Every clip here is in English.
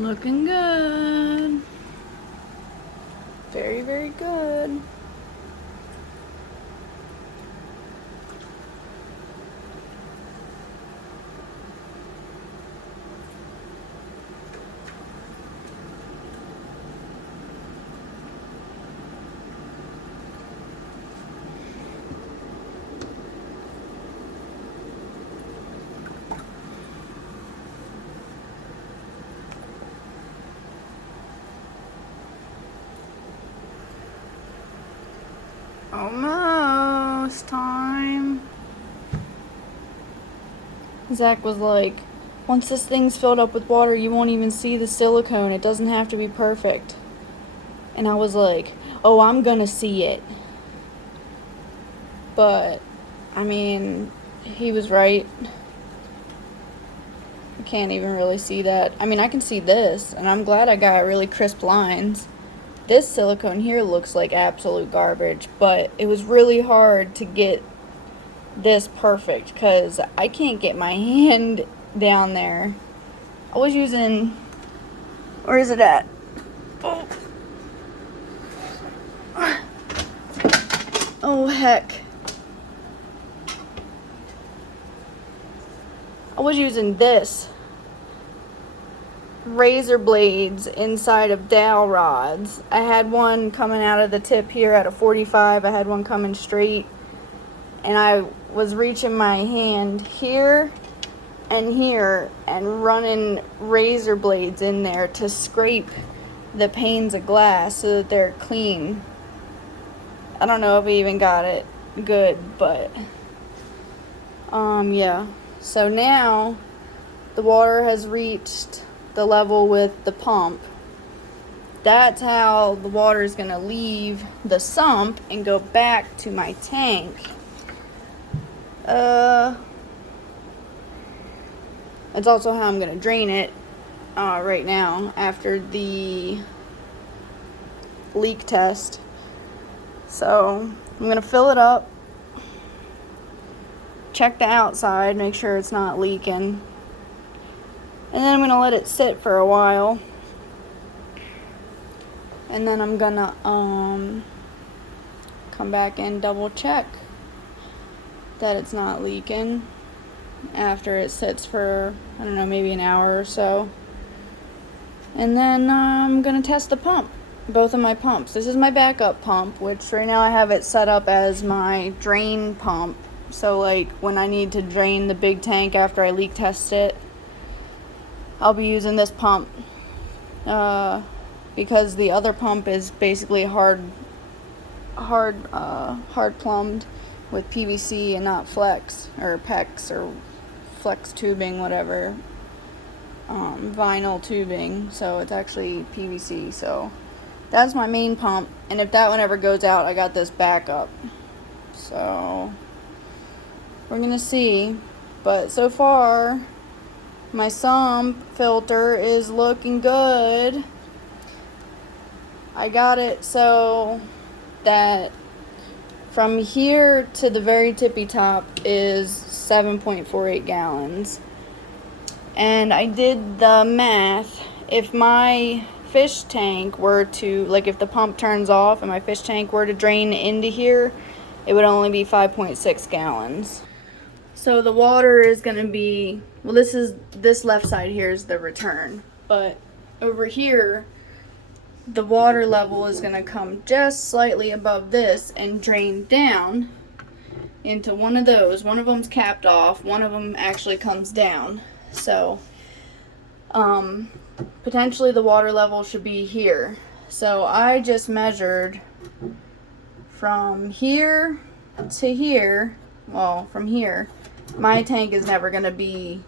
Looking good. Very, very good. Almost time. Zach was like, once this thing's filled up with water, you won't even see the silicone. It doesn't have to be perfect. And I was like, oh, I'm gonna see it. But, I mean, he was right. I can't even really see that. I mean, I can see this, and I'm glad I got really crisp lines. This silicone here looks like absolute garbage, but it was really hard to get this perfect because I can't get my hand down there. I was using, where is it at? Oh, oh heck. I was using this razor blades inside of dowel rods. I had one coming out of the tip here at a 45. I had one coming straight, and I was reaching my hand here and running razor blades in there to scrape the panes of glass so that they're clean. I don't know if we even got it good, but yeah. So now the water has reached the level with the pump. That's how the water is going to leave the sump and go back to my tank. It's also how I'm going to drain it right now after the leak test. So I'm going to fill it up, check the outside, make sure it's not leaking. And then I'm going to let it sit for a while. And then I'm going to come back and double check that it's not leaking after it sits for, I don't know, maybe an hour or so. And then I'm going to test the pump, both of my pumps. This is my backup pump, which right now I have it set up as my drain pump. So like when I need to drain the big tank after I leak test it, I'll be using this pump because the other pump is basically hard plumbed with PVC and not flex or PEX or flex tubing, whatever, vinyl tubing. So it's actually PVC. So that's my main pump, and if that one ever goes out, I got this backup. So we're gonna see, but so far my sump filter is looking good. I got it so that from here to the very tippy top is 7.48 gallons. And I did the math. If my fish tank were to, like if the pump turns off and my fish tank were to drain into here, it would only be 5.6 gallons. So the water is going to be, well, this left side here is the return, but over here the water level is going to come just slightly above this and drain down into one of those. One of them's capped off, one of them actually comes down. So potentially the water level should be here. So I just measured from here to here, well, from here. My tank is never going to be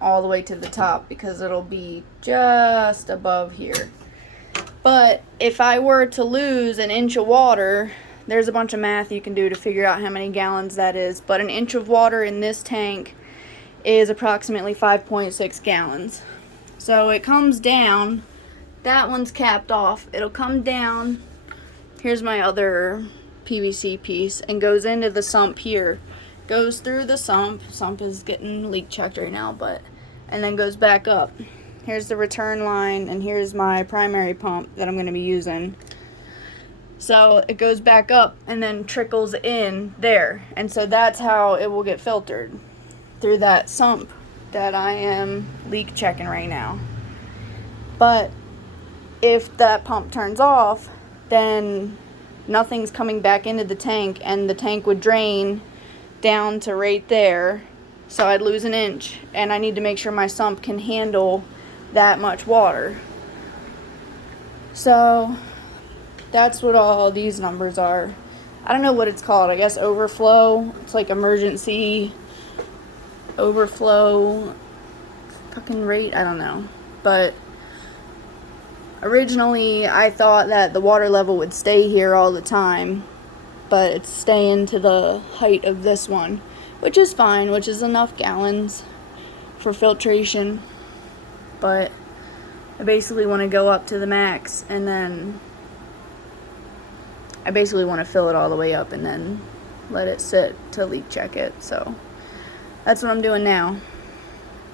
all the way to the top because it'll be just above here. But if I were to lose an inch of water, there's a bunch of math you can do to figure out how many gallons that is. But an inch of water in this tank is approximately 5.6 gallons. So it comes down. That one's capped off. It'll come down. Here's my other PVC piece and goes into the sump here. Goes through the sump. Sump is getting leak checked right now, and then goes back up. here's the return line, and here's my primary pump that I'm going to be using. So it goes back up and then trickles in there. And so that's how it will get filtered, through that sump that I am leak checking right now. But if that pump turns off, then nothing's coming back into the tank, and the tank would drain down to right there. So I'd lose an inch, and I need to make sure my sump can handle that much water. So that's what all these numbers are. I don't know what it's called. I guess overflow. It's like emergency overflow fucking rate. I don't know. But originally I thought that the water level would stay here all the time, but it's staying to the height of this one, which is fine, which is enough gallons for filtration. But I basically want to go up to the max, and then I basically want to fill it all the way up and then let it sit to leak check it. So that's what I'm doing now.